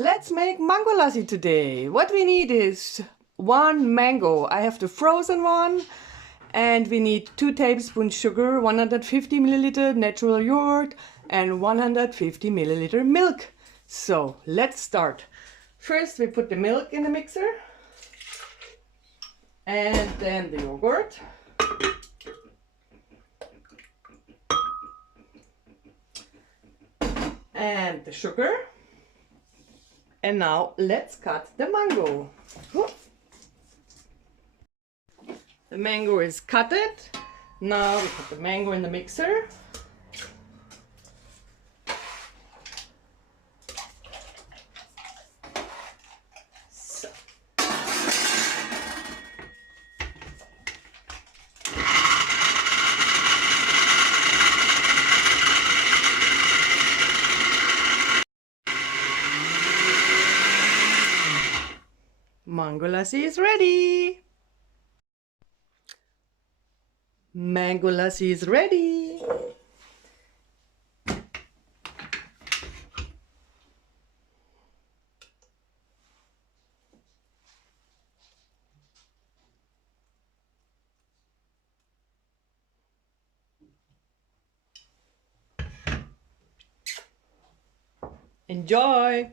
Let's make mango lassi today. What we need is 1 mango. I have the frozen one. And we need 2 tablespoons sugar, 150 milliliter natural yogurt, and 150 milliliter milk. So let's start. First we put the milk in the mixer. And then the yogurt. And the sugar. And now let's cut the mango. The mango is cutted. Now we put the mango in the mixer. So. Mango lassi is ready. Mango lassi is ready. Enjoy!